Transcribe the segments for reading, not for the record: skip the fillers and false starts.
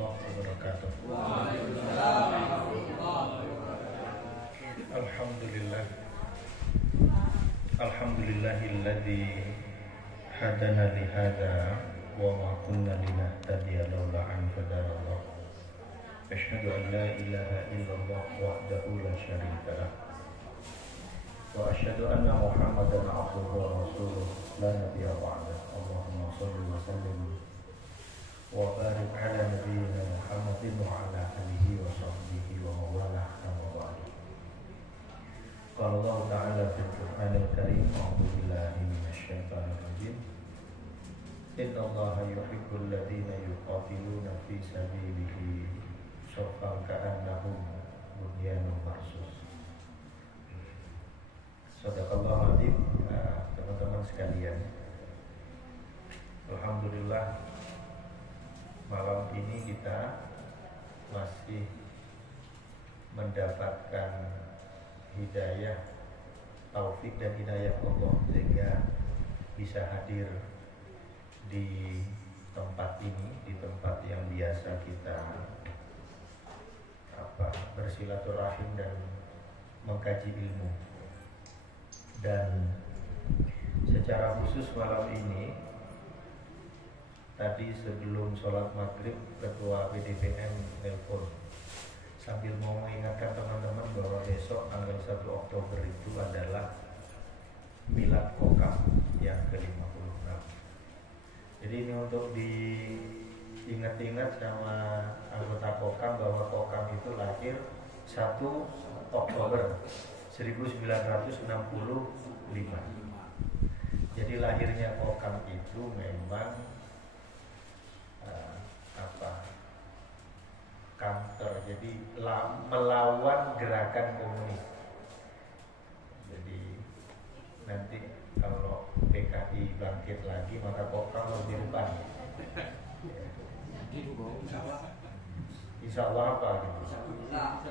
warahmatullahi wabarakatuh. Alhamdulillah. Alhamdulillahilladzi hadana li hadza wa ma kunna linahtadiya laula an hadanallah. Asyhadu an la ilaha illallah wahdahu la syarika lah. Wa asyhadu anna Muhammadan abduhu wa rasuluh la nabiyya ba'da. Allahumma shalli wa sallim wa barik ala nabiyyina Muhammadin wa ala alihi wa sahbihi wa mawalah amma ba'du. Qala Allah ta'ala fil Qur'anil Karim, a'udzu billahi minasy syaithanir rajim. Inna Allaha yuhibbul ladzina yuqatiluna fi sabilihi shaffan ka'annahum bunyanun marsus. Shadaqallahu adzim. Teman-teman sekalian, alhamdulillah malam ini kita masih mendapatkan hidayah, taufik dan hidayah Allah sehingga bisa hadir di tempat ini, di tempat yang biasa kita bersilaturahim dan mengkaji ilmu. Dan secara khusus malam ini, tadi sebelum sholat maghrib Ketua BDPM nelpon sambil mau mengingatkan teman-teman bahwa besok tanggal 1 Oktober itu adalah Milad Kokam yang ke-56. Jadi ini untuk diingat-ingat sama anggota Kokam bahwa Kokam itu lahir 1 Oktober 1965. Jadi lahirnya Kokam itu memang counter, jadi melawan gerakan komunis. Jadi nanti kalau PKI bangkit lagi maka Kokam lebih depan. Insya Allah apa gitu.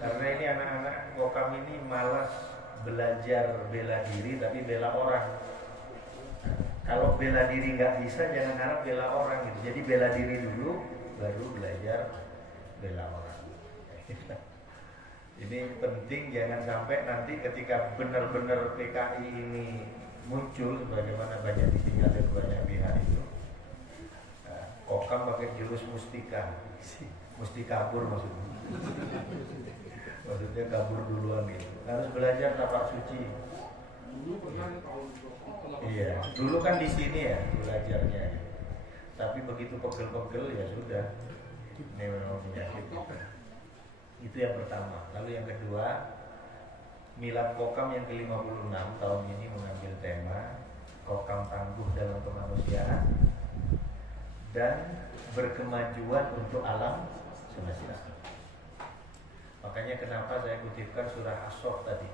Karena ini anak-anak Kokam ini malas belajar bela diri tapi bela orang. Kalau bela diri nggak bisa, jangan harap bela orang gitu. Jadi bela diri dulu, baru belajar bela orang. Ini penting, jangan sampai nanti ketika benar-benar PKI ini muncul, sebagaimana banyak ditinggal dan banyak pihak itu, Kokam pakai jurus mustika, musti kabur maksudnya. Maksudnya kabur duluan gitu. Harus belajar tapak suci. Iya, dulu kan di sini ya belajarnya. Tapi begitu pegel-pegel ya sudah. Ini memang penyakit. Itu yang pertama. Lalu yang kedua, Milad Kokam yang ke-56 tahun ini mengambil tema Kokam tangguh dalam kemanusiaan dan berkemajuan untuk alam semesta. Makanya kenapa saya kutipkan surah As-Saff tadi.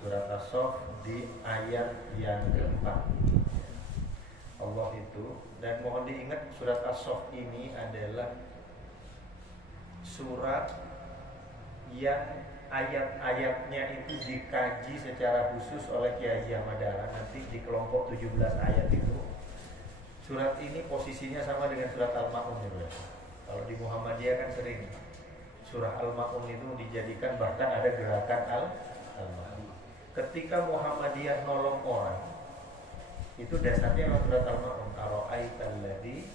Surat As-Saff di ayat yang keempat. Allah itu, dan mohon diingat surat As-Saff ini adalah surat yang ayat-ayatnya itu dikaji secara khusus oleh Kiai Ahmad Dahlan. Nanti di kelompok 17 ayat itu, surat ini posisinya sama dengan surat Al-Ma'un ya. Kalau di Muhammadiyah kan sering surah Al-Ma'un itu dijadikan, bahkan ada gerakan Al-Ma'un. Ketika Muhammadiyah nolong orang, itu dasarnya surat Al-Ma'un, ara'aital ladzi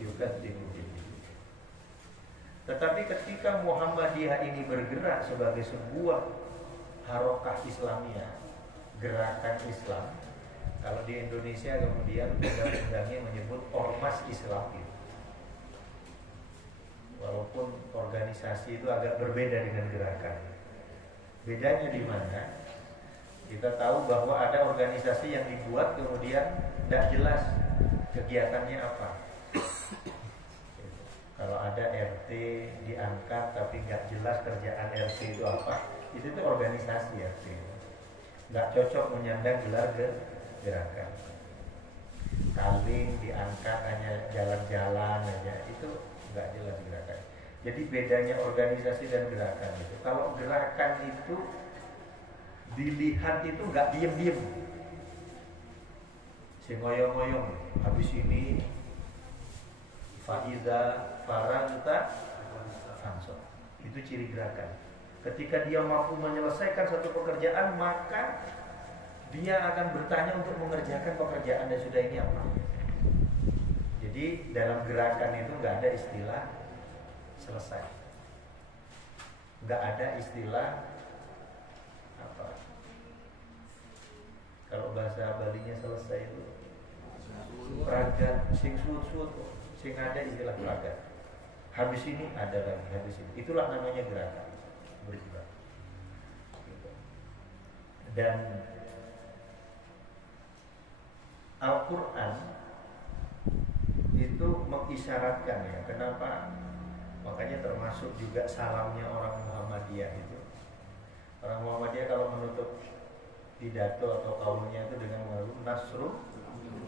yukadzibu biddin. Tetapi ketika Muhammadiyah ini bergerak sebagai sebuah harokah Islamiyah, gerakan Islam, kalau di Indonesia kemudian undang-undangnya menyebut ormas Islam gitu. Walaupun organisasi itu agak berbeda dengan gerakan. Bedanya di mana? Kita tahu bahwa ada organisasi yang dibuat kemudian tidak jelas kegiatannya apa. Kalau ada RT diangkat tapi nggak jelas kerjaan RT itu apa, itu tuh organisasi RT. Nggak cocok menyandang gelar gerakan. Kaling diangkat hanya jalan-jalan aja, itu nggak jelas gerakan. Jadi bedanya organisasi dan gerakan itu. Kalau gerakan itu dilihat itu nggak diem-diem, si ngoyong-ngoyong. Habis ini Faiza faragta fansab. Itu ciri gerakan. Ketika dia mampu menyelesaikan satu pekerjaan, maka dia akan bertanya untuk mengerjakan pekerjaan dan sudah ini apa. Jadi dalam gerakan itu nggak ada istilah selesai, nggak ada istilah apa. Kalau bahasa Balinya selesai itu pragat, sing sud, sing ada istilah pragat. Habis ini ada lagi, habis ini. Itulah namanya gerakan, bergerak. Dan Al-Quran itu mengisyaratkan ya, kenapa? Makanya termasuk juga salamnya orang Muhammadiyah itu. Orang Muhammadiyah kalau menutup pidato atau kaulnya itu dengan mengatakan nasru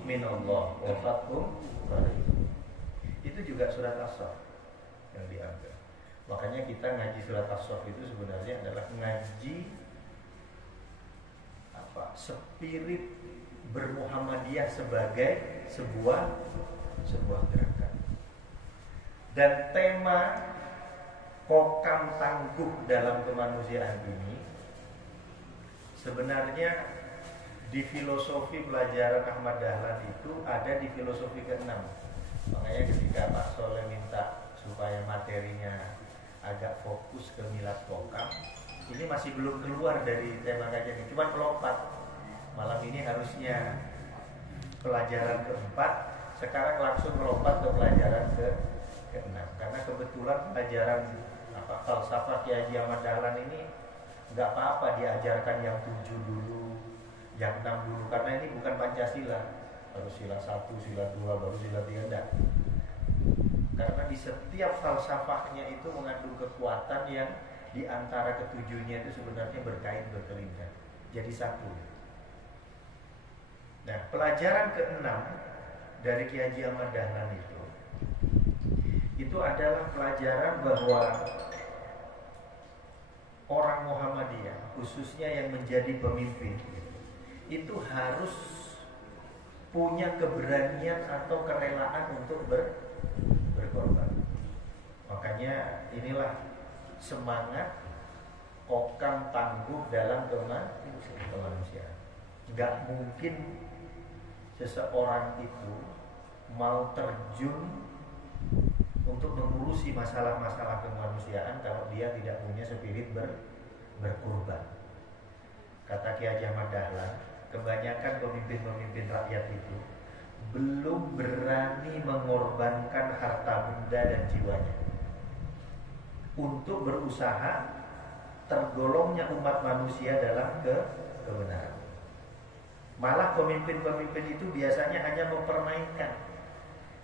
minallah wa fathun qarib. Itu juga surat As-Saff yang diambil. Makanya kita ngaji surat As-Saff itu sebenarnya adalah ngaji apa? Spirit bermuhammadiyah sebagai sebuah gerakan. Dan tema kokam tangguh dalam kemanusiaan ini sebenarnya di filosofi pelajaran Ahmad Dahlan itu ada di filosofi ke-6. Makanya ketika Pak Soleh minta supaya materinya agak fokus ke milad kokam, ini masih belum keluar dari tema kajian ini, cuma melompat. Malam ini harusnya pelajaran ke-4, sekarang langsung melompat ke pelajaran ke-6. Karena kebetulan pelajaran falsafah Kiai Haji Ahmad Dahlan ini nggak apa-apa diajarkan yang 7 dulu, yang 6 dulu, karena ini bukan Pancasila. Harus sila 1, sila 2, baru sila 3, enggak. Karena di setiap falsafahnya itu mengandung kekuatan yang di antara ketujuhnya itu sebenarnya berkait berkelindan, jadi satu. Nah, pelajaran ke-6 dari Kiai Haji Ahmad Dahlan itu adalah pelajaran bahwa orang Muhammadiyah, khususnya yang menjadi pemimpin, itu harus punya keberanian atau kerelaan untuk berkorban. Makanya inilah semangat kokam tangguh dalam kemanusiaan. Gak mungkin seseorang itu mau terjun untuk mengurusi masalah-masalah kemanusiaan kalau dia tidak punya spirit berkorban. Kata Kiai Haji Ahmad Dahlan, kebanyakan pemimpin-pemimpin rakyat itu belum berani mengorbankan harta benda dan jiwanya untuk berusaha tergolongnya umat manusia dalam kebenaran. Malah pemimpin-pemimpin itu biasanya hanya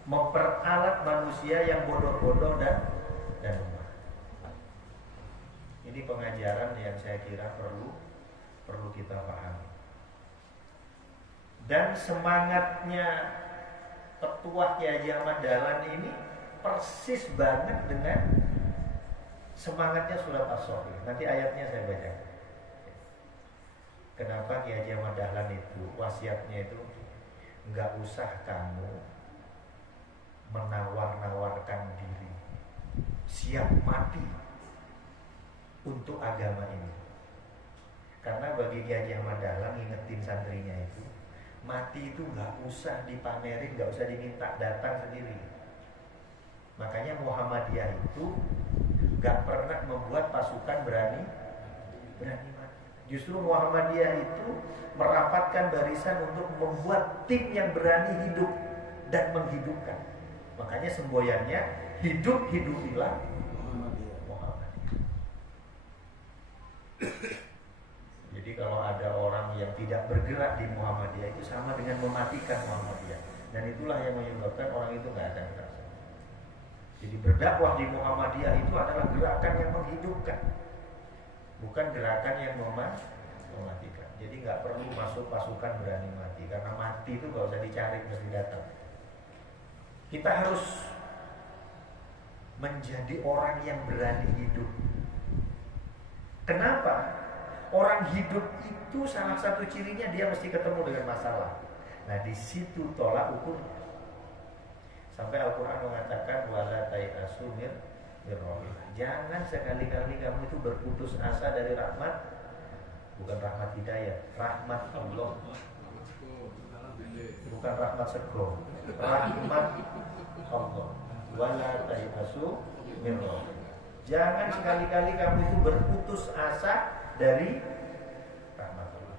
memperalat manusia yang bodoh-bodoh dan lemah. Ini pengajaran yang saya kira perlu kita pahami. Dan semangatnya Petuah Kiai Haji Ahmad Dahlan ini persis banget dengan semangatnya surat As-Saff. Nanti ayatnya saya baca. Kenapa Kiai Haji Ahmad Dahlan itu wasiatnya itu nggak usah kamu menawar-nawarkan diri, siap mati untuk agama ini. Karena bagi Kiai Haji Ahmad Dahlan ngingetin santrinya itu, mati itu nggak usah dipamerin, nggak usah diminta, datang sendiri. Makanya Muhammadiyah itu nggak pernah membuat pasukan berani mati. Justru Muhammadiyah itu merapatkan barisan untuk membuat tim yang berani hidup dan menghidupkan. Makanya semboyannya hidup-hidupilah Muhammadiyah. Jadi kalau ada orang yang tidak bergerak di Muhammadiyah itu sama dengan mematikan Muhammadiyah. Dan itulah yang menyebabkan orang itu nggak akan terasa. Jadi berdakwah di Muhammadiyah itu adalah gerakan yang menghidupkan, bukan gerakan yang mematikan. Jadi nggak perlu masuk pasukan berani mati, karena mati itu nggak usah dicari, mesti datang. Kita harus menjadi orang yang berani hidup. Kenapa? Orang hidup itu salah satu cirinya dia mesti ketemu dengan masalah. Nah, di situ tolak ukurnya. Sampai Al-Quran mengatakan wala tayasu min rahmatillah. Jangan sekali-kali kamu itu berputus asa dari rahmat, bukan rahmat hidayah, rahmat Allah. Bukan rahmat sego, rahmat Allah. Wala tayasu min rahmatillah. Jangan sekali-kali kamu itu berputus asa dari rahmat Allah.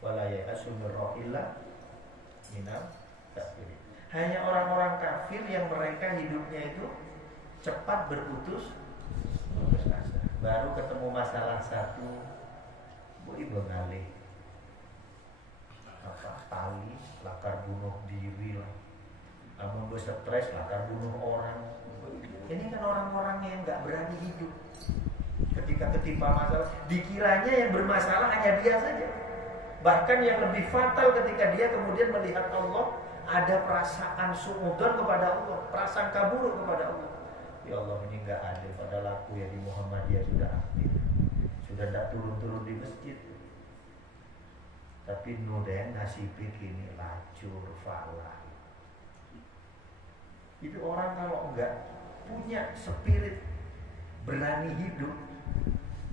Wala yayasu min rahmatillah minal kafirin. Hanya orang-orang kafir yang mereka hidupnya itu cepat berputus asa. Baru ketemu masalah satu, ibu ngalih apa tali, lakar bunuh diri lah. Namun gue stres, lakar bunuh orang. Ini kan orang-orang yang nggak berani hidup. Ketika ketimpa masalah, dikiranya yang bermasalah hanya dia saja. Bahkan yang lebih fatal ketika dia kemudian melihat Allah, ada perasaan suudzon kepada Allah, prasangka buruk kepada Allah. Ya Allah, ini nggak adil, padahal aku ya di Muhammadiyah sudah aktif, sudah tidak turun-turun di masjid. Tapi noden nasibnya kini lacur falah. Itu orang kalau nggak punya spirit berani hidup,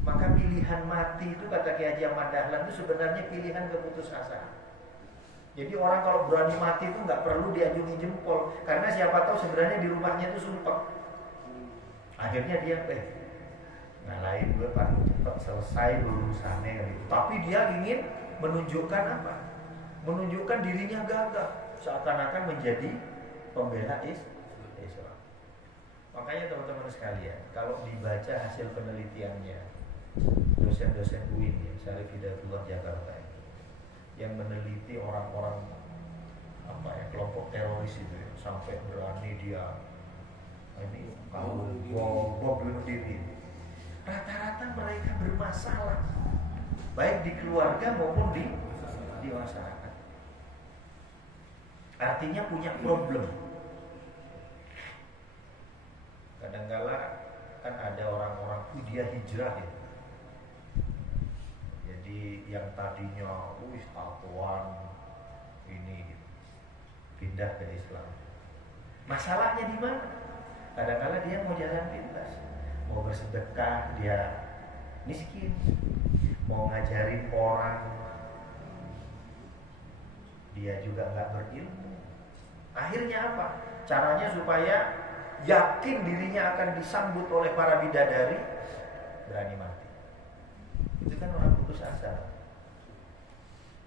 maka pilihan mati itu kata Kiai Haji Ahmad Dahlan itu sebenarnya pilihan keputusasaan. Jadi orang kalau berani mati itu nggak perlu diajungi jempol, karena siapa tahu sebenarnya di rumahnya itu sumpah. Akhirnya dia ngalahin gue paling cepat selesai urusannya gitu. Tapi dia ingin menunjukkan apa? Menunjukkan dirinya gagah, seakan-akan menjadi pembela Islam. Makanya teman-teman sekalian, kalau dibaca hasil penelitiannya dosen-dosen UIN ya, Syarif Hidayatullah Jakarta yang meneliti orang-orang apa ya, kelompok teroris itu ya, sampai berani dia ini kalau bom bunuh diri. Rata-rata mereka bermasalah baik di keluarga maupun di masyarakat. Artinya punya problem. Kadang-kala kan ada orang-orang dia hijrah ya. Jadi yang tadinya tatuan ini gitu, pindah ke Islam. Masalahnya di mana? Kadang-kala dia mau jalan pintas, mau bersedekah dia miskin, mau ngajarin orang dia juga nggak berilmu. Akhirnya apa? Caranya supaya yakin dirinya akan disambut oleh para bidadari, berani mati. Itu kan orang putus asa.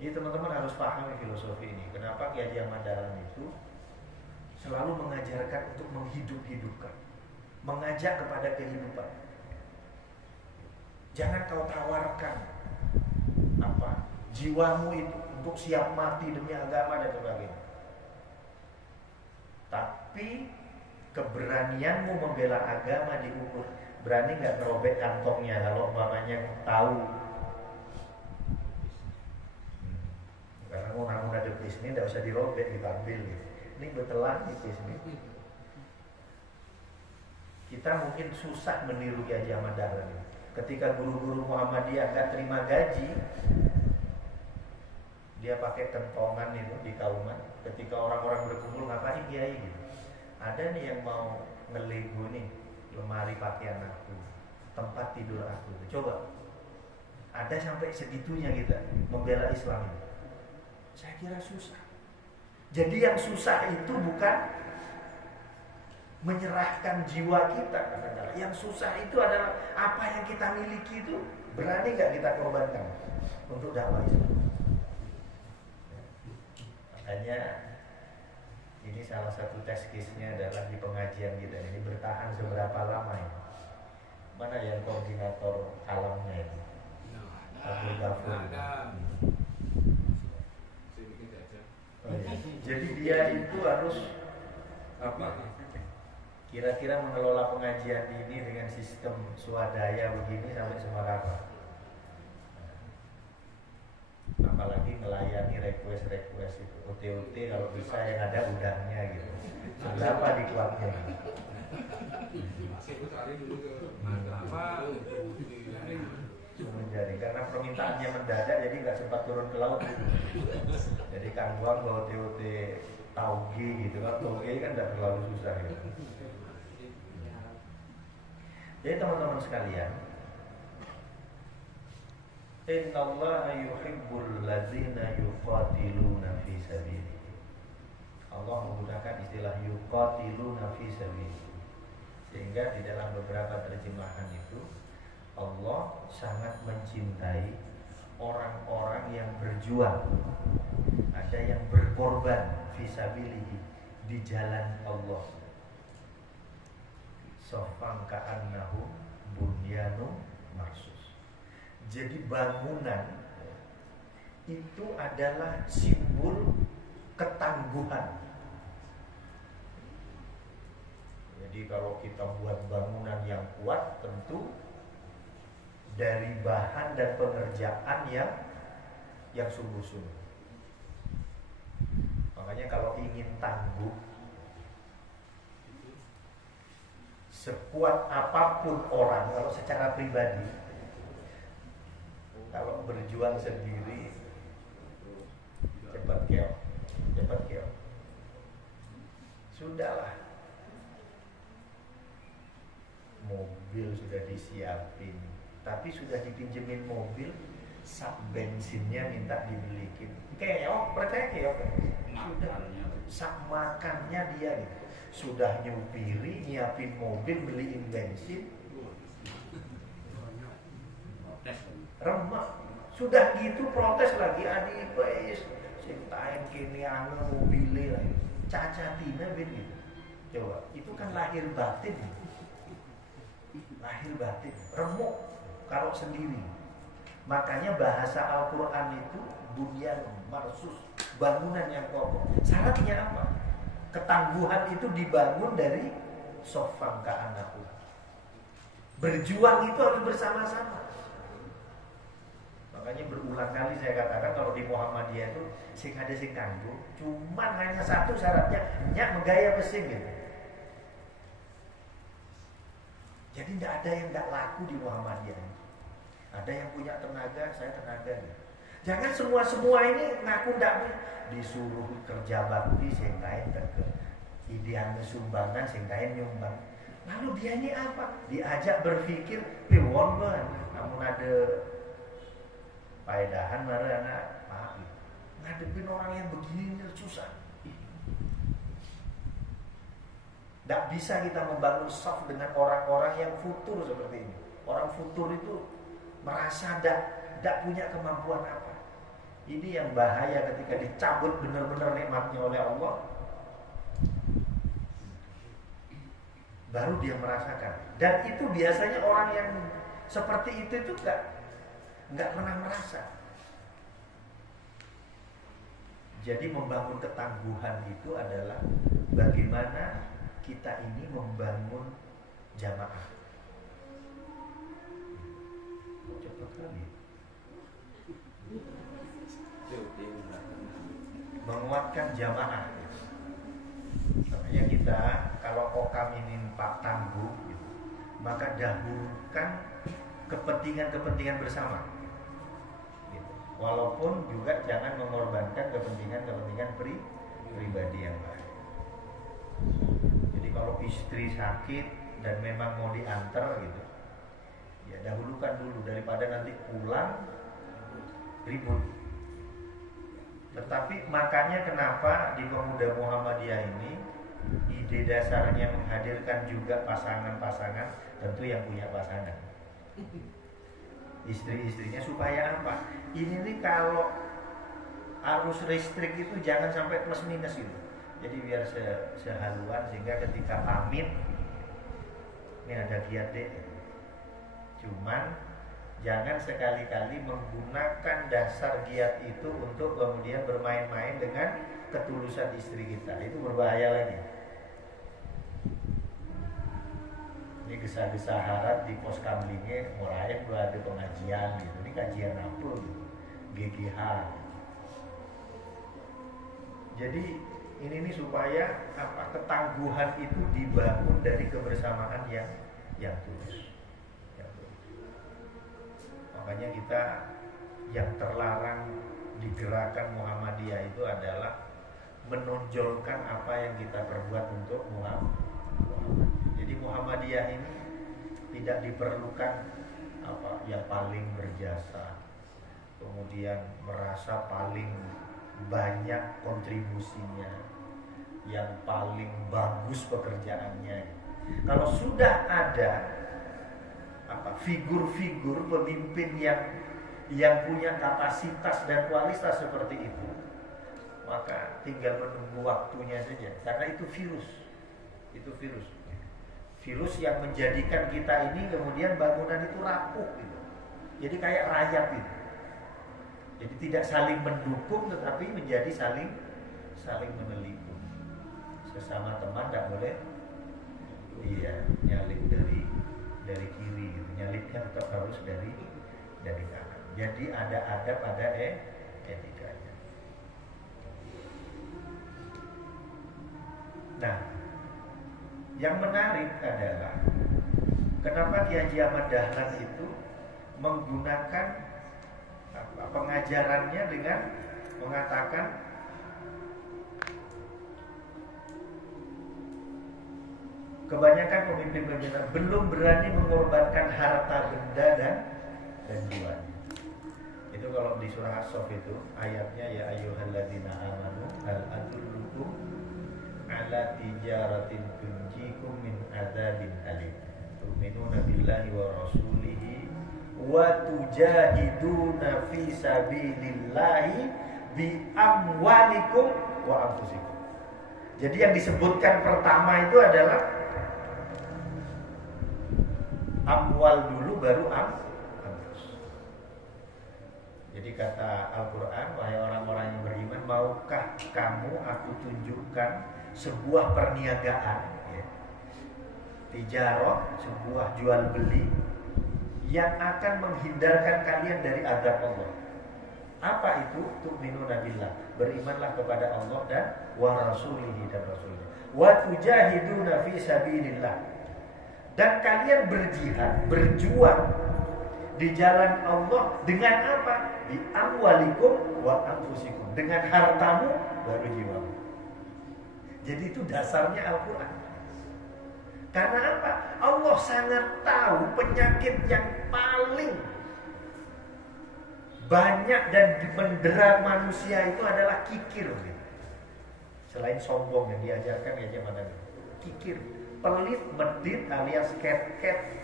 Jadi teman-teman harus pahami filosofi ini. Kenapa Kiai Haji Ahmad Dahlan itu selalu mengajarkan untuk menghidup-hidupkan, mengajak kepada kehidupan. Jangan kau tawarkan apa jiwamu itu untuk siap mati demi agama dan sebagainya. Tapi keberanianmu membela agama diukur. Berani nggak ngerobek kantongnya kalau umpamanya tahu karena mau ada pis ini tidak usah dirobek, diambil gitu. Ini betelan pis ini. Kita mungkin susah meniru Kiai Haji Ahmad Dahlan. Ketika guru-guru Muhammadiyah nggak terima gaji, dia pakai kentongan itu di kauman. Ketika orang-orang berkumpul, ngapain Kiai gitu? Ada nih yang mau ngelego nih lemari pakaian aku, tempat tidur aku. Coba, ada sampai segitunya kita membela Islam ini. Saya kira susah. Jadi yang susah itu bukan menyerahkan jiwa kita. Yang susah itu adalah apa yang kita miliki itu berani nggak kita korbankan untuk dakwah Islam. Makanya ini salah satu tes case-nya adalah di pengajian kita ini bertahan seberapa lama ya? Mana yang koordinator alamnya ini? Abdul Ghafur. Oh, ya. Jadi dia itu harus apa? Kira-kira mengelola pengajian ini dengan sistem swadaya begini sampai semarang. Apalagi melayani request itu OT kalau bisa yang ada udangnya gitu. Seberapa di klubnya? Menjadi karena permintaannya mendadak jadi nggak sempat turun ke laut. Jadi Kang Buang bawa OT tauge gitu kan, tauge kan tidak terlalu susah ya. Jadi teman-teman sekalian, innallaha yuhibbul ladzina yuqatiluna fi sabilihi. Allah menggunakan istilah yuqatiluna fi sabilihi, sehingga di dalam beberapa terjemahan itu Allah sangat mencintai orang-orang yang berjuang, ada yang berkorban fisabilihi di jalan Allah. Sofang ka'annahu bunyanun marsus. Jadi bangunan itu adalah simbol ketangguhan. Jadi kalau kita buat bangunan yang kuat, tentu dari bahan dan pengerjaan yang sungguh-sungguh. Makanya kalau ingin tangguh, sekuat apapun orang, kalau secara pribadi, kalau berjuang sendiri, cepat keok. Sudahlah, mobil sudah disiapin, tapi sudah dipinjemin mobil, sak bensinnya minta dibelikin. Keok, percaya keok. Sudah, sak makannya dia gitu. Sudah nyupiri, nyiapin mobil, beliin bensin, remak. Sudah gitu protes lagi, adik guys, sintain kini anu mobilnya lagi, cacatina begitu. Coba, itu kan lahir batin, remuk kalau sendiri. Makanya bahasa Al-Quran itu bunyan marsus, bangunan yang kokoh. Syaratnya apa? Ketangguhan itu dibangun dari sofang ka'anahu. Berjuang itu harus bersama-sama. Makanya berulang kali saya katakan kalau di Muhammadiyah itu sing ada sing tangguh, cuman hanya satu syaratnya, nyak menggaya pesing gitu. Jadi tidak ada yang tidak laku di Muhammadiyah. Ada yang punya tenaga, saya tenaga gitu. Jangan semua ini ngaku ndak disuruh kerja bakti sing kain ke idealnya sumbangan sing kain nyumbang. Lalu dia ini apa? Diajak berpikir, piwon ban, namun ada faedahan marah anak maaf. Ngadepin orang yang begini susah. Tidak bisa kita membangun soft dengan orang-orang yang futur seperti ini. Orang futur itu merasa tidak punya kemampuan apa. Ini yang bahaya ketika dicabut benar-benar nikmatnya oleh Allah, baru dia merasakan. Dan itu biasanya orang yang seperti itu nggak pernah merasa. Jadi membangun ketangguhan itu adalah bagaimana kita ini membangun jamaah. Cepat kali. Menguatkan jamaah. Makanya kita kalau kokam ini Pak tangguh gitu, maka dahulukan kepentingan bersama gitu. Walaupun juga jangan mengorbankan kepentingan pribadi yang lain. Jadi kalau istri sakit dan memang mau diantar gitu, ya dahulukan dulu daripada nanti pulang ribut. Tetapi makanya kenapa di Pemuda Muhammadiyah ini ide dasarnya menghadirkan juga pasangan-pasangan, tentu yang punya pasangan, istri-istrinya, supaya apa? Ini nih kalau arus listrik itu jangan sampai plus minus gitu. Jadi biar sehaluan sehingga ketika pamit ini ada giat deh. Cuman jangan sekali-kali menggunakan dasar giat itu untuk kemudian bermain-main dengan ketulusan istri kita. Itu berbahaya lagi. Ini gesa-gesa harap di pos kamlingnya mulai ada pengajian gitu. Ini kajian apa gitu? GGH. Jadi ini supaya apa? Ketangguhan itu dibangun dari kebersamaan yang tulus. Makanya kita yang terlarang di gerakan Muhammadiyah itu adalah menonjolkan apa yang kita perbuat untuk Muhammad. Jadi Muhammadiyah ini tidak diperlukan apa yang paling berjasa, kemudian merasa paling banyak kontribusinya, yang paling bagus pekerjaannya. Kalau sudah ada figur-figur pemimpin yang punya kapasitas dan kualitas seperti itu, maka tinggal menunggu waktunya saja. Karena itu virus yang menjadikan kita ini kemudian bangunan itu rapuh gitu. Jadi kayak rayap gitu. Jadi tidak saling mendukung, tetapi menjadi saling menelikung. Sesama teman tidak boleh nyalip dari kiri gitu. Nyalipnya tetap harus dari kanan. Jadi ada pada etikanya. Nah, yang menarik adalah kenapa Ki Haji Ahmad Dahlan itu menggunakan pengajarannya dengan mengatakan kebanyakan pemimpin-pemimpin belum berani mengorbankan harta benda dan jiwanya. Itu kalau di surah As-Saff itu ayatnya, ya ayyuhalladzina amanu hal adullukum ala tijaratin tunjikum min adzabin alim tu'minuna billahi wa rasulihi wa tujahiduna fi sabilillahi bi amwalikum wa anfusikum. Jadi yang disebutkan pertama itu adalah amwal dulu, baru anfus. Jadi kata Al-Quran, wahai orang-orang yang beriman, maukah kamu aku tunjukkan sebuah perniagaan, ya, tijarah, sebuah jual beli yang akan menghindarkan kalian dari azab Allah. Apa itu? Tu'minuna billah, berimanlah kepada Allah dan wa rasulihi, dan rasulnya. Wa tujahiduna fi sabilillah, dan kalian berjihad, berjuang di jalan Allah dengan apa? Bi amwalikum wa anfusikum, dengan hartamu baru jiwamu. Jadi itu dasarnya Al-Quran. Karena apa? Allah sangat tahu penyakit yang paling banyak dan mendera manusia itu adalah kikir. Selain sombong yang diajarkan ya zaman Nabi, kikir, pelit, medit alias ket-ket.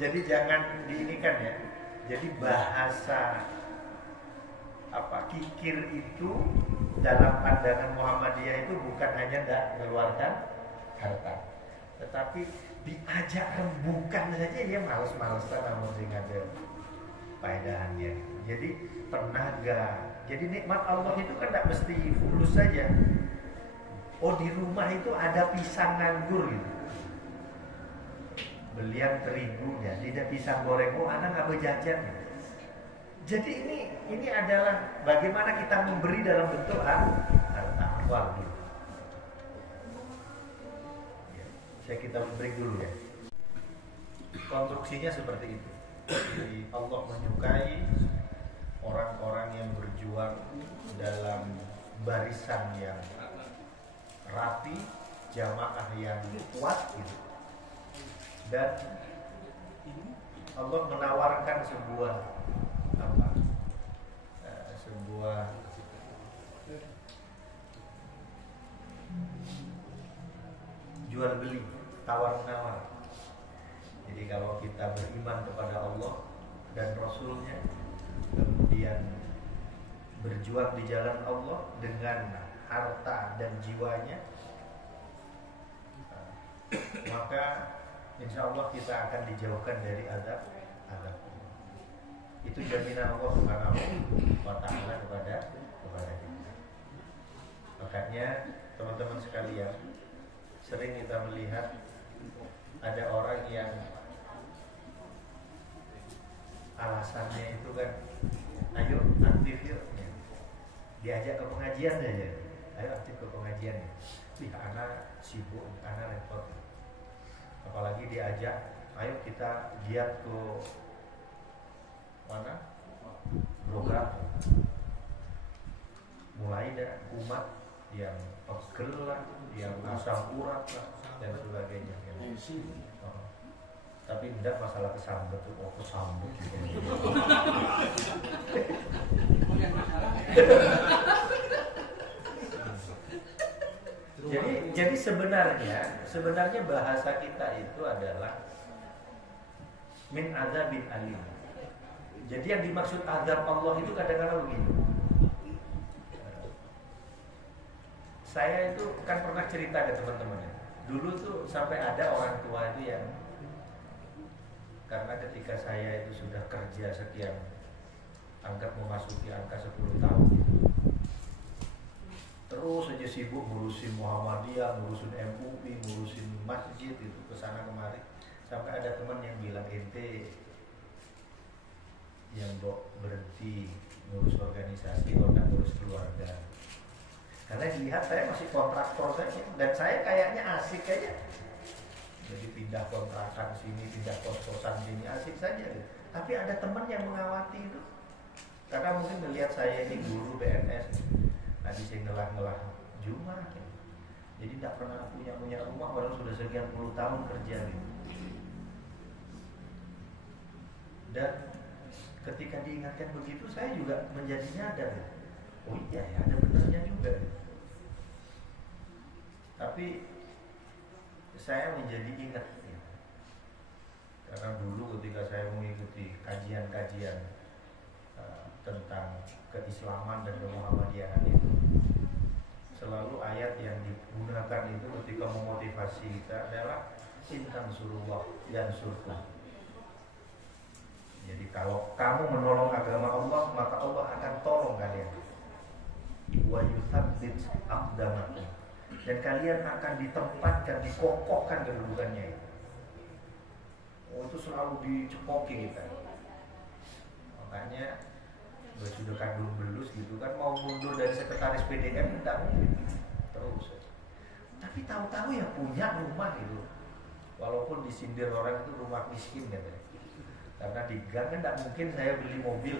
Jadi jangan diinikan ya. Jadi bahasa kikir itu dalam pandangan Muhammadiyah itu bukan hanya tidak mengeluarkan harta, tetapi diajak rembukan saja dia males-malesan, namun sing ada faedahannya. Jadi tenaga, jadi nikmat Allah itu kan tidak mesti fulus saja. Oh, di rumah itu ada pisang nganggur gitu, belian terigunya, tidak pisang goreng, oh anak nggak berjajan gitu. Jadi ini adalah bagaimana kita memberi dalam bentuk harta amwal gitu. Ya, kita break dulu ya. Konstruksinya seperti itu. Jadi Allah menyukai orang-orang yang berjuang dalam barisan yang rapi, jamaah yang kuat gitu. Dan Allah menawarkan sebuah jual beli, tawar menawar. Jadi kalau kita beriman kepada Allah dan Rasulnya, kemudian berjuang di jalan Allah dengan harta dan jiwanya, maka insya Allah kita akan dijauhkan dari azab. Itu jaminan Allah Subhanahu wa Ta'ala kepada kita. Makanya teman-teman sekalian, sering kita melihat ada orang yang alasannya itu kan, ayo aktif yuk, diajak ke pengajian aja, ayo aktif ke pengajian ya. Anak sibuk, anak repot. Apalagi diajak ayo kita giat ke mana? Program. Mulai dari umat yang pegel lah, yang asam urat lah, dan sebagainya. Oh. Tapi tidak masalah kesambet tuh, kesambet juga. Jadi sebenarnya bahasa kita itu adalah min adzabin alim. Jadi yang dimaksud azab Allah itu kadang-kadang begini. Saya itu kan pernah cerita ke teman-teman. Dulu tuh sampai ada orang tua itu yang karena ketika saya itu sudah kerja sekian, anggap memasuki angka 10 tahun, terus saja sibuk ngurusin Muhammadiyah, ngurusin MUI, ngurusin masjid itu kesana kemari, sampai ada teman yang bilang ente yang berhenti ngurus organisasi, kalau nggak ngurus keluarga. Karena dilihat saya masih kontraktor saja, dan saya kayaknya asik aja. Jadi pindah kontrakan sini, pindah kos-kosan sini, asik saja gitu. Tapi ada teman yang mengawati itu, karena mungkin melihat saya ini guru PNS, tadi saya ngelah-ngelah Jumat gitu. Jadi tidak pernah punya rumah, baru sudah sekian puluh tahun kerja gitu. Dan ketika diingatkan begitu, saya juga menjadi nyadar gitu. Oh iya ya, ada benarnya juga gitu. Tapi saya menjadi ingat ya. Karena dulu ketika saya mengikuti kajian-kajian tentang keislaman dan kemuhammadiyahan itu, selalu ayat yang digunakan itu ketika memotivasi kita adalah intan surullah dan surga. Jadi kalau kamu menolong agama Allah, maka Allah akan tolong kalian. Wa yutsabbit aqdamakum, dan kalian akan ditempatkan, dikokohkan kedudukannya itu. Oh, itu selalu dicekoki kita. Makanya sudah kandung belus gitu kan, mau mundur dari sekretaris PDM tidak mungkin terus. Tapi tahu-tahu ya punya rumah gitu, walaupun disindir orang itu rumah miskin katanya. Karena di gang kan tidak mungkin saya beli mobil.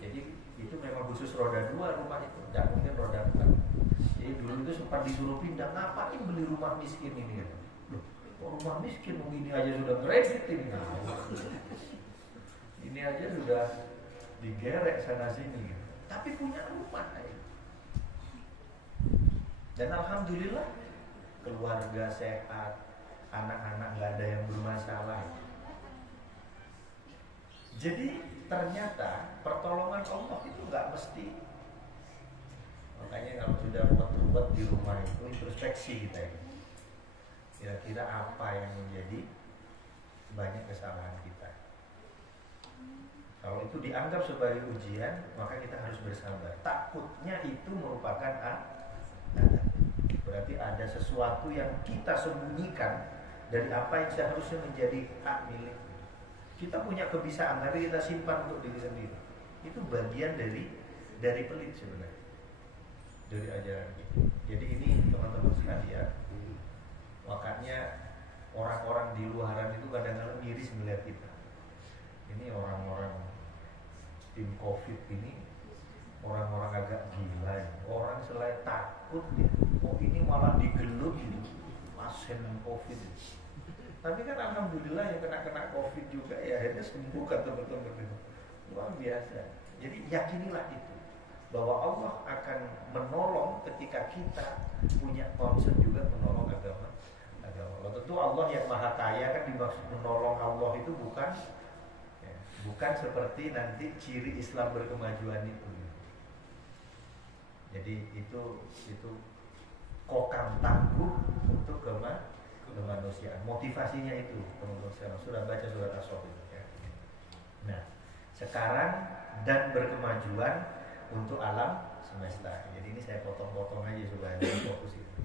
Jadi itu memang khusus roda 2 rumah itu, tidak mungkin roda 4. Jadi dulu itu sempat disuruh pindah, ngapain beli rumah miskin ini gitu. Loh, rumah miskin ini aja sudah kredit ini. Ini aja sudah digerek sana sini gitu. Tapi punya rumah aja. Dan alhamdulillah keluarga sehat, anak-anak nggak ada yang bermasalah. Jadi ternyata pertolongan Allah itu nggak mesti. Makanya kalau sudah ruwet-ruwet di rumah itu introspeksi kita ya. Kira-kira apa yang menjadi banyak kesalahan kita. Kalau itu dianggap sebagai ujian, maka kita harus bersabar. Takutnya itu merupakan adab. Berarti ada sesuatu yang kita sembunyikan dari apa yang seharusnya menjadi hak milik. Kita punya kebiasaan, tapi kita simpan untuk diri sendiri. Itu bagian dari pelit sebenarnya, dari ajaran kita. Jadi ini teman-teman sekalian, makanya orang-orang di luaran itu kadang-kadang miris melihat kita. Ini orang-orang tim COVID ini, orang-orang agak gila ya. Orang selain takut ya, oh ini malah digelut gitu, pasien COVID. Tapi kan alhamdulillah yang kena COVID juga ya akhirnya sembuh kata teman-teman itu. Luar biasa. Jadi yakinilah itu, bahwa Allah akan menolong ketika kita punya concern juga menolong agama Allah. Tentu Allah yang maha kaya kan, dimaksud menolong Allah itu bukan seperti nanti ciri Islam berkemajuan itu. Jadi itu kokam tangguh untuk kemanusiaan. Motivasinya itu teman-teman sekarang sudah baca surat As-Saff itu ya. Nah, sekarang dan berkemajuan untuk alam semesta. Jadi ini saya potong-potong aja supaya fokus itu.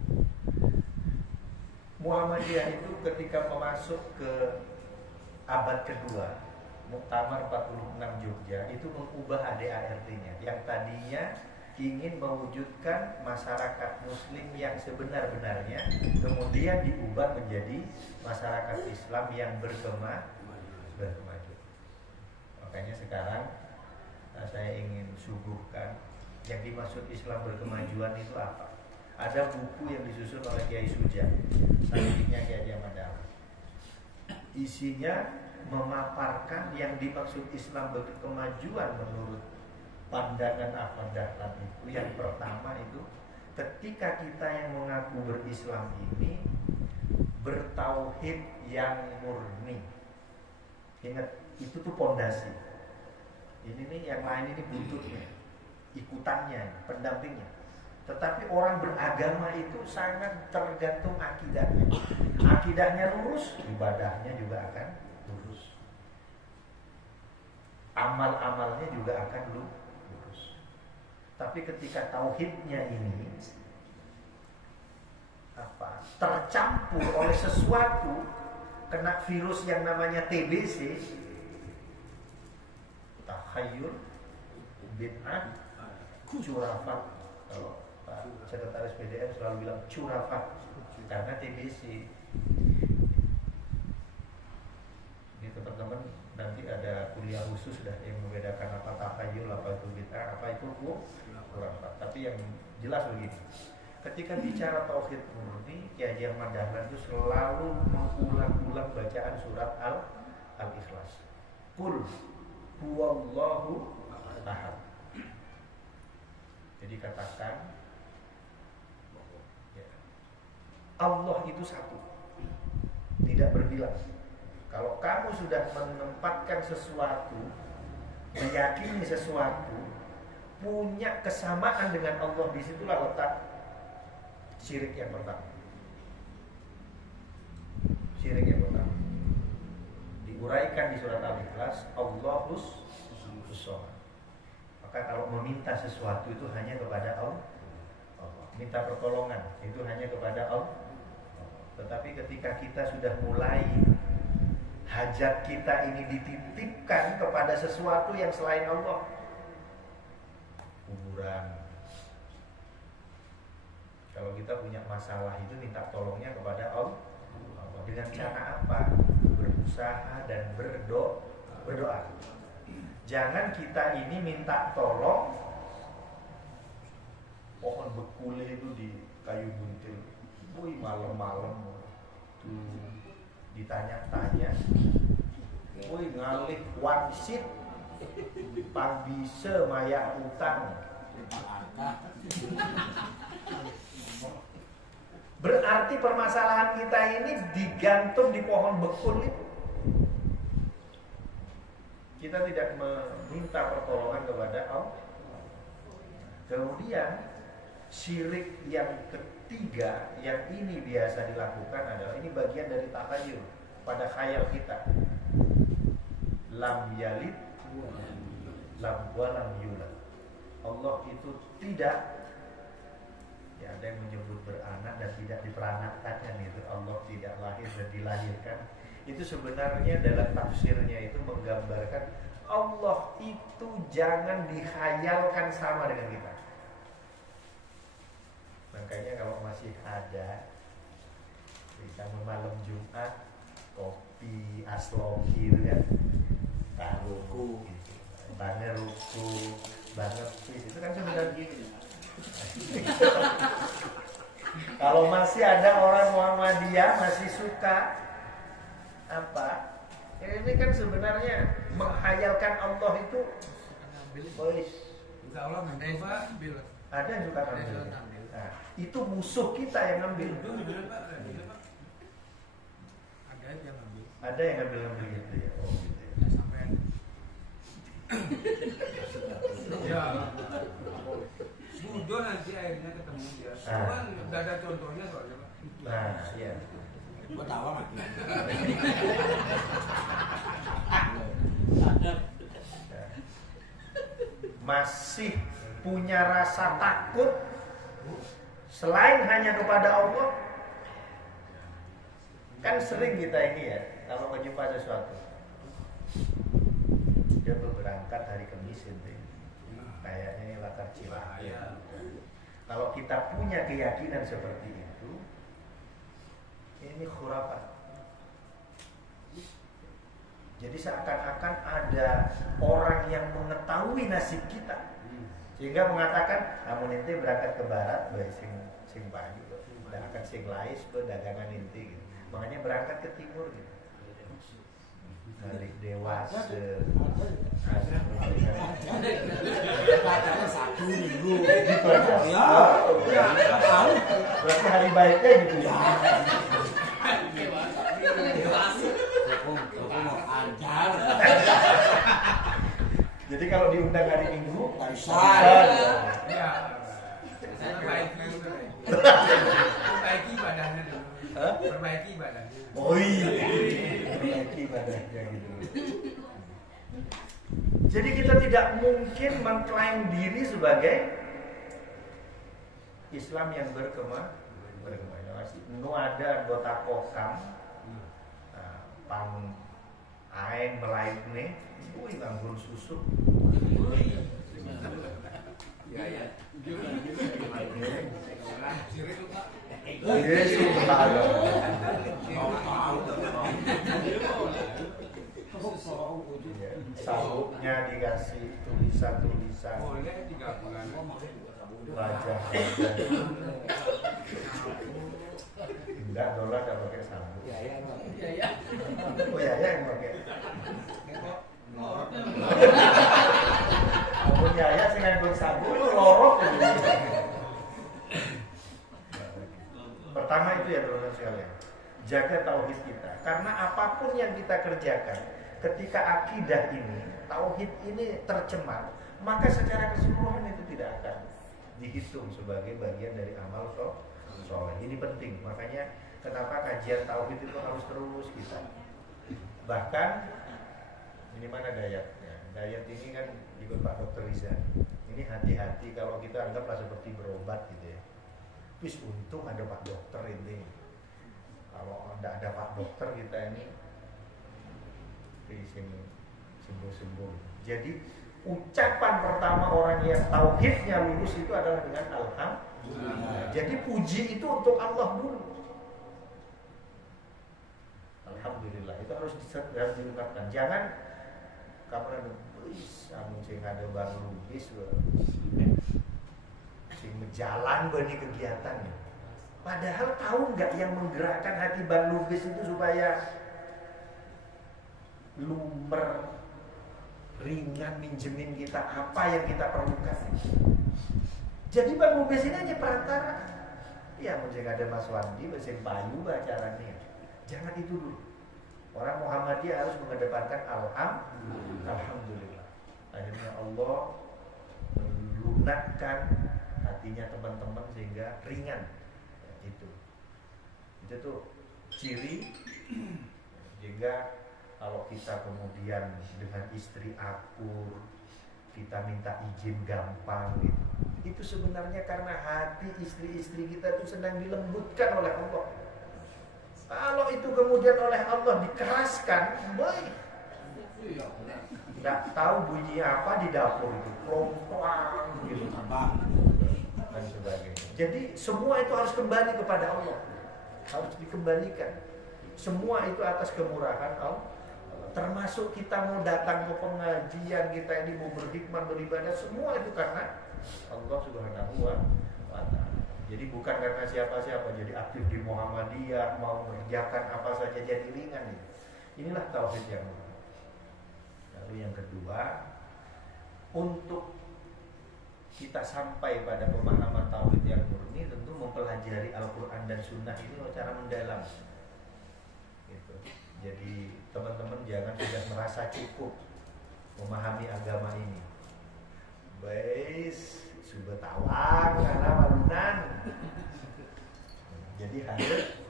Muhammadiyah itu ketika masuk ke abad kedua, Muktamar 46 Jogja itu mengubah ADART-nya yang tadinya ingin mewujudkan masyarakat muslim yang sebenar-benarnya, kemudian diubah menjadi masyarakat Islam yang berkemajuan. Makanya sekarang saya ingin suguhkan yang dimaksud Islam berkemajuan itu apa. Ada buku yang disusun oleh Kiai Suja, sampingnya Kiai Ahmad Dahlan. Isinya memaparkan yang dimaksud Islam berkemajuan menurut pandangan Ahmad Dahlan itu. Yang pertama itu, ketika kita yang mengaku berislam ini bertauhid yang murni. Ingat, itu tuh pondasi. Ini nih, yang lain ini buntutnya, ikutannya, pendampingnya. Tetapi orang beragama itu sangat tergantung akidahnya. Akidahnya lurus, ibadahnya juga akan lurus. Amal-amalnya juga akan lurus. Tapi ketika tauhidnya ini tercampur oleh sesuatu, kena virus yang namanya TBC, takhayul, bid'ah, curafat. Kalau Pak Sekretaris PDM selalu bilang curafat karena TBC. Ini teman-teman nanti ada kuliah khusus dah yang membedakan apa takhayul, apa itu bid'ah, apa itu curafat. Tapi yang jelas begini, ketika bicara tauhid murni, Kiai Ahmad Dahlan itu selalu mengulang-ulang bacaan surat Al-Ikhlas. Qul huwallahu ahad. Jadi katakan ya, Allah itu satu, tidak berbilang. Kalau kamu sudah menempatkan sesuatu, meyakini sesuatu, punya kesamaan dengan Allah, disitulah letak syirik yang pertama. Syirik yang pertama diuraikan di surat Al-Ikhlas, Allahus Samad. Maka kalau meminta sesuatu itu hanya kepada Allah. Minta pertolongan itu hanya kepada Allah. Tetapi ketika kita sudah mulai hajat kita ini dititipkan kepada sesuatu yang selain Allah, kuburan. Kalau kita punya masalah itu minta tolongnya kepada Allah. Dengan cara apa? Berusaha dan berdoa. Jangan kita ini minta tolong pohon bekule itu di kayu buntil. Wih, malam-malam tuh ditanya-tanya. Wih, ngalih wangsit pambise maya utang. Berarti permasalahan kita ini digantung di pohon bekul itu. Kita tidak meminta pertolongan kepada Allah. Kemudian syirik yang ketiga yang ini biasa dilakukan adalah, ini bagian dari takhayul pada khayal kita. Lam yalid lam yulad. Allah itu tidak, ya ada yang menyebut beranak dan tidak diperanakkannya itu. Allah tidak lahir dan dilahirkan. Itu sebenarnya dalam tafsirnya itu menggambarkan Allah itu jangan dikhayalkan sama dengan kita. Makanya kalau masih ada bisa malam Jumat kopi asloki itu kan, taruh banget ruku banget itu kan sebenarnya gini. Kalau masih ada orang Muhammadiyah masih suka apa? Ini kan sebenarnya menghayalkan Allah itu. Boys, Allah mencoba bil. Ada yang suka ngambil. Nah, itu musuh kita yang ngambil. Ada yang ngambil gitu ya. Oh gitu ya. Sampai. Ya. Mudah nanti akhirnya ketemu dia. Cuman nggak ada contohnya soalnya Pak. Nah, iya. Gua tawa mah. Masih punya rasa takut selain hanya kepada Allah. Kan sering kita ini ya, kalau menjumpa sesuatu, dia berangkat hari Kamis itu, Kayaknya ini latar Cilacap. Kalau kita punya keyakinan seperti itu, ini khurafat. Jadi seakan-akan ada orang yang mengetahui nasib kita, sehingga mengatakan, namun ente berangkat ke barat, sing pagi, akan sing lais ke dagangan ente, gitu. Makanya berangkat ke timur, gitu. Balik dewasa. Bacanya 1 minggu. Gitu aja. Ya, tahu. Berarti hari baiknya gitu ya. Anjar. Jadi kalau diundang hari Minggu, Tarisan. Ya. Perbaiki ibadahnya dulu. Perbaiki ibadahnya. oh iya, perbaiki ibadahnya gitu. Jadi kita tidak mungkin mengklaim diri sebagai Islam yang berkembang. Nu ada anggota kokam, pan aeng melayu nih, nganggur susu. Ya. Sabuknya dikasih tulisan-tulisan. Boleh 3 bulan. Wajah. Enggak, dolar enggak pakai sabuk. Ya. Oh ya yang pakai. Sabun ya sing nganggo sabuk itu lorok. Pertama itu ya teman-teman sekalian, jaga tauhid kita. Karena apapun yang kita kerjakan, ketika akidah ini, tauhid ini tercemar, maka secara keseluruhan itu tidak akan dihitung sebagai bagian dari amal soleh. Ini penting, makanya kenapa kajian tauhid itu harus terus kita. Bahkan ini mana dayatnya? Dayat ini kan ikut Pak Dr. Riza. Ini hati-hati kalau kita anggaplah seperti berobat gitu ya. Wis untung ada Pak Dokter ini. Kalau tidak ada Pak Dokter kita ini di sini sembuh-sembuh. Jadi ucapan pertama orang yang tauhidnya lurus itu adalah dengan alhamdulillah. Jadi puji itu untuk Allah dulu. Alhamdulillah itu harus diungkapkan. Jangan kamu ada sing ada baru lugis sing berjalan bani kegiatannya. Padahal tahu nggak yang menggerakkan hati Bang Lubis itu supaya lumer ringan minjemin kita apa yang kita perlukan. Jadi Bang Lubis ini aja perantara. Ya mungkin ada Mas Wandi, mesin payu acaranya. Jangan itu dulu. Orang Muhammadiyah harus mengedepankan alhamdulillah. Akhirnya Allah melunakkan hatinya teman-teman sehingga ringan. Itu tuh ciri sehingga kalau kita kemudian dengan istri akur, kita minta izin gampang gitu. Itu sebenarnya karena hati istri-istri kita itu sedang dilembutkan oleh Allah. Kalau itu kemudian oleh Allah dikeraskan, baik. Nggak tahu bunyi apa di dapur itu, lompang gitu, dan sebagainya. Jadi semua itu harus kembali kepada Allah, harus dikembalikan. Semua itu atas kemurahan Allah. Termasuk kita mau datang ke pengajian, kita ini mau berhikmah, beribadah, semua itu karena Allah Subhanahu wa ta'ala. Jadi bukan karena siapa-siapa, jadi aktif di Muhammadiyah, mau mengerjakan apa saja jadi ringan. Inilah tauhid yang murni. Lalu yang kedua, untuk kita sampai pada pemahaman tauhid yang murni, tentu mempelajari Al-Quran dan Sunnah ini secara mendalam. Gitu. Jadi teman-teman jangan sudah merasa cukup memahami agama ini. Bais subetawang karena malunan. Jadi harus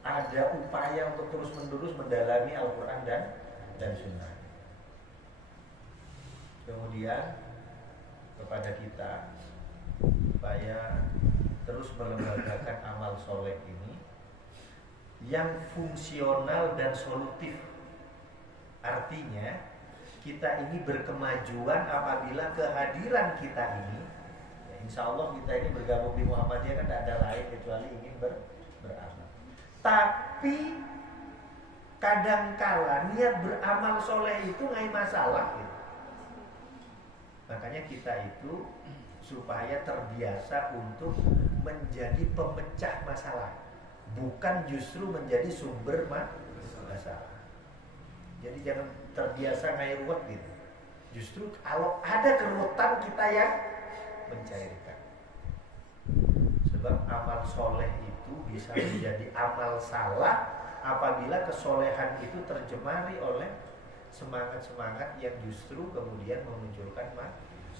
ada upaya untuk terus-menerus mendalami Al-Quran dan Sunnah. Kemudian kepada kita supaya terus melembagakan amal soleh ini yang fungsional dan solutif. Artinya kita ini berkemajuan apabila kehadiran kita ini, ya insya Allah kita ini bergabung di Muhammadiyah kan tidak ada lain kecuali ingin beramal. Tapi kadangkala niat beramal soleh itu nggak masalah gitu. Makanya kita itu supaya terbiasa untuk menjadi pemecah masalah, bukan justru menjadi sumber masalah. Jadi jangan terbiasa ngai ruwet gitu. Justru kalau ada keruwetan kita yang mencairkan. Sebab amal soleh itu bisa menjadi amal salah apabila kesolehan itu terjemari oleh semangat-semangat yang justru kemudian memunculkan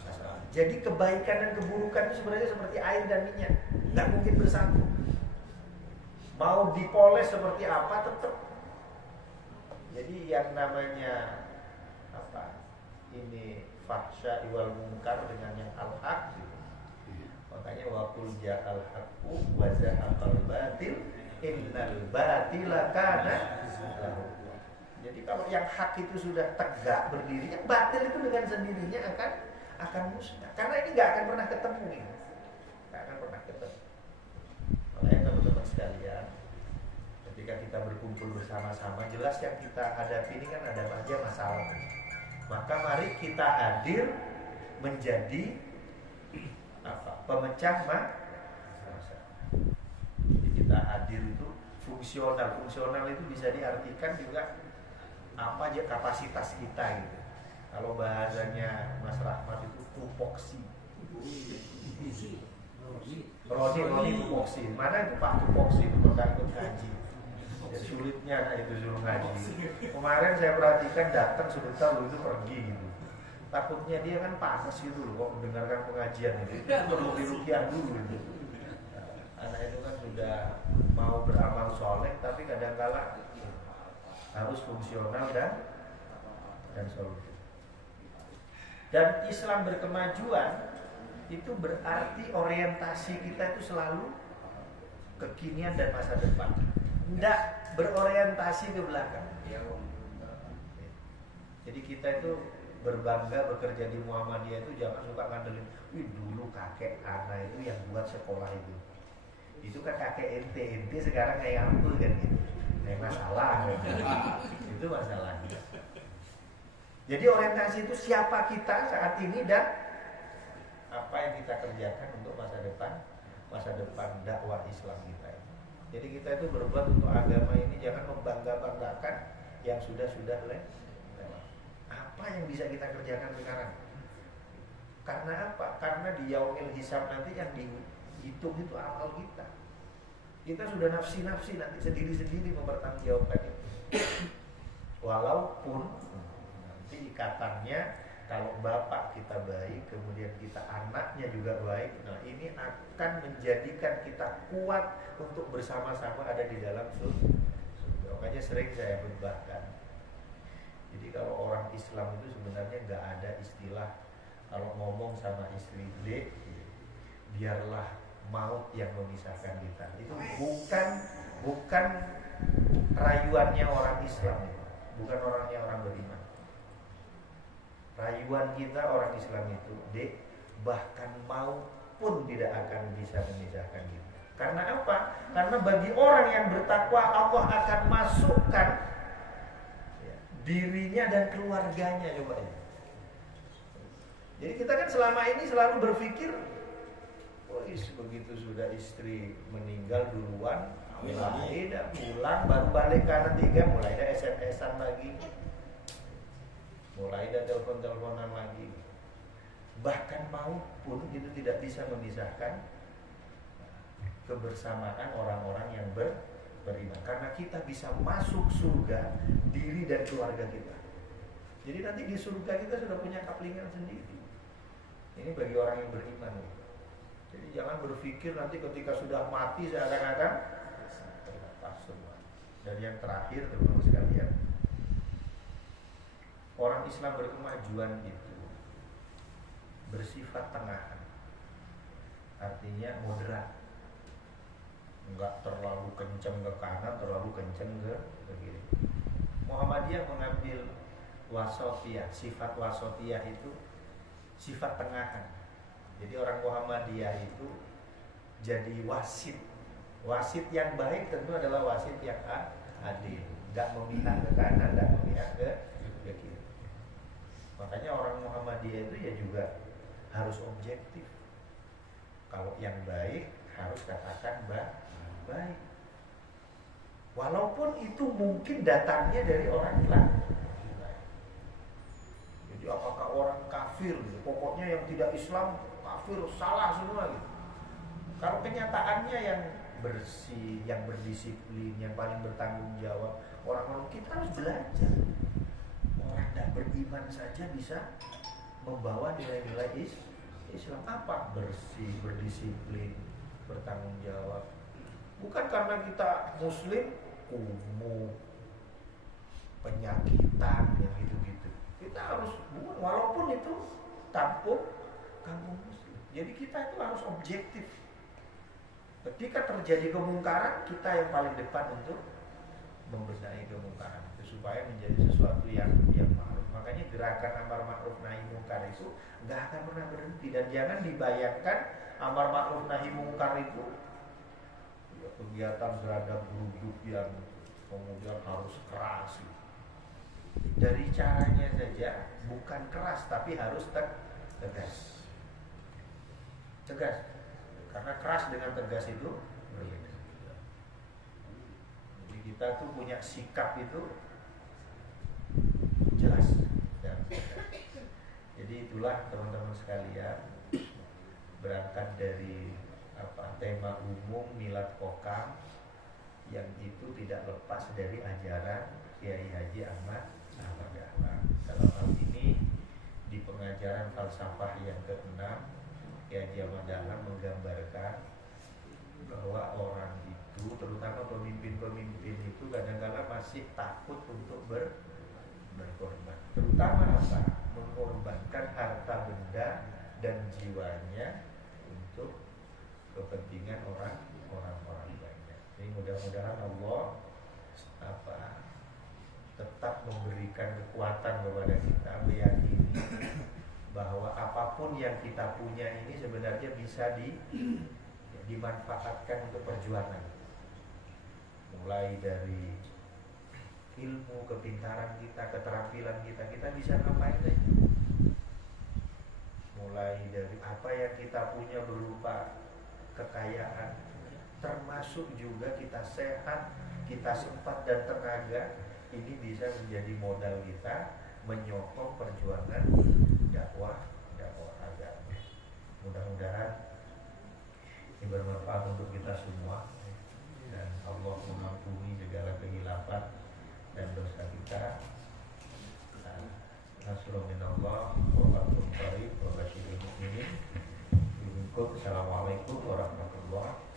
masalah. Jadi kebaikan dan keburukan itu sebenarnya seperti air dan minyak, nggak mungkin bersatu. Mau dipoles seperti apa tetap. Jadi yang namanya apa? Ini fahsya wal munkar dengan yang al-haq gitu. Makanya waqul ja'al haqqu wa zahaqal batil innal batila kana zahuqa. Jadi kalau yang hak itu sudah tegak berdiri, yang batil itu dengan sendirinya akan musnah. Karena ini nggak akan pernah ketemu ini. Nggak akan pernah ketemu. Makanya teman-teman sekalian, ketika kita berkumpul bersama-sama, jelas yang kita hadapi ini kan ada aja masalah. Maka mari kita hadir menjadi apa? Pemecah masalah. Jadi kita hadir itu fungsional. Fungsional itu bisa diartikan juga apa aja kapasitas kita gitu. Kalau bahasanya Mas Rahmat itu tupoksi. Roni tupoksi. Mana itu Pak tupoksi itu pernah ikut ngaji. Ya, sulitnya itu suruh ngaji. Kemarin saya perhatikan datang sebentar itu pergi gitu. Takutnya dia kan panas gitu loh kok mendengarkan pengajian itu. Perlu diruqyah dulu gitu. Anak itu kan sudah mau beramal soleh tapi kadang-kala harus fungsional dan solutif. Dan Islam berkemajuan itu berarti orientasi kita itu selalu kekinian dan masa depan. Tidak berorientasi ke belakang. Jadi kita itu berbangga bekerja di Muhammadiyah itu jangan suka ngandelin, wih dulu kakek anak itu yang buat sekolah itu. Itu kan kakek ente sekarang kayak apa kan gitu. Kayak masalah kan. Itu masalahnya. Jadi orientasi itu siapa kita saat ini dan apa yang kita kerjakan untuk masa depan dakwah Islam kita ini. Jadi kita itu berbuat untuk agama ini jangan membangga-banggakan yang sudah lewat. Apa yang bisa kita kerjakan sekarang? Karena apa? Karena di yaumil hisab nanti yang dihitung itu amal kita. Kita sudah nafsi-nafsi nanti sendiri-sendiri mempertanggungjawabkan itu. Walaupun nanti ikatannya kalau bapak kita baik, kemudian kita anaknya juga baik, nah ini akan menjadikan kita kuat untuk bersama-sama ada di dalam surga. Makanya sering saya khutbahkan. Jadi kalau orang Islam itu sebenarnya nggak ada istilah kalau ngomong sama istri D, biarlah maut yang memisahkan kita. Itu bukan rayuannya orang Islam, bukan orangnya orang beriman. Rayuan kita orang Islam itu, dek, bahkan maut pun tidak akan bisa memisahkan kita. Karena apa? Karena bagi orang yang bertakwa Allah akan masukkan dirinya dan keluarganya coba ya. Jadi kita kan selama ini selalu berpikir, oh begitu sudah istri meninggal duluan, mulai dah pulang baru balik karena 3 mulai dah SMS-an lagi. Mulai ada telepon-teleponan lagi. Bahkan maut pun itu tidak bisa memisahkan kebersamaan orang-orang yang beriman. Karena kita bisa masuk surga diri dan keluarga kita. Jadi nanti di surga kita sudah punya kaplingan sendiri. Ini bagi orang yang beriman. Jadi jangan berpikir nanti ketika sudah mati seakan-akan terlepas semua. Dan yang terakhir teman-teman sekalian, orang Islam berkemajuan itu bersifat tengahan, artinya moderat, enggak terlalu kencang ke kanan, terlalu kencang ke kiri. Muhammadiyah mengambil wasatiyah. Sifat wasatiyah itu sifat tengahan. Jadi orang Muhammadiyah itu jadi wasit. Wasit yang baik tentu adalah wasit yang adil, nggak memihak ke kanan, nggak memihak ke kiri. Makanya orang Muhammadiyah itu ya juga harus objektif. Kalau yang baik harus katakan baik. Walaupun itu mungkin datangnya dari orang lain. Jadi apakah orang kafir gitu? Pokoknya yang tidak Islam kafir, salah semua gitu. Kalau kenyataannya yang bersih, yang berdisiplin, yang paling bertanggung jawab, orang-orang kita harus belajar. Orang tidak beriman saja bisa membawa nilai-nilai Islam. Apa? Bersih, berdisiplin, bertanggung jawab. Bukan karena kita muslim kumuh, penyakitan yang gitu-gitu. Kita harus bukan, walaupun itu kampung muslim. Jadi kita itu harus objektif. Ketika terjadi kemungkaran, kita yang paling depan untuk membenahi kemungkaran itu supaya menjadi sesuatu yang ma'ruf. Makanya gerakan amar ma'ruf nahi munkar itu nggak akan pernah berhenti, dan jangan dibayangkan amar ma'ruf nahi munkar itu ya, kegiatan beradab duduk yang kemudian harus keras. Dari caranya saja bukan keras tapi harus tegas. Karena keras dengan tegas itu berbeda. Jadi kita tuh punya sikap itu jelas dan tegas. Jadi itulah teman-teman sekalian, berangkat dari tema umum Milad Kokam yang itu tidak lepas dari ajaran Kiai Haji Ahmad Dahlan. Dalam hal ini di pengajaran falsafah yang ke-6, Kiai Haji Ahmad Dahlan menggambarkan bahwa orang itu, terutama pemimpin-pemimpin itu kadang-kadang masih takut untuk berkorban. Terutama apa? Mengorbankan harta benda dan jiwanya untuk kepentingan orang-orang banyak. Jadi mudah-mudahan Allah tetap memberikan kekuatan kepada kita meyakini bahwa apapun yang kita punya ini sebenarnya bisa dimanfaatkan untuk perjuangan. Mulai dari ilmu, kepintaran kita, keterampilan kita bisa ngapain aja. Mulai dari apa yang kita punya berupa kekayaan, termasuk juga kita sehat, kita sempat dan tenaga, ini bisa menjadi modal kita menyokong perjuangan dakwah agama. Mudah-mudahan ini bermanfaat untuk kita semua, dan Allah mengampuni segala kehilapan dan dosa kita. Nasrul minallah wa fathun qarib wa basyiril mu'minin. Assalamualaikum warahmatullahi wabarakatuh.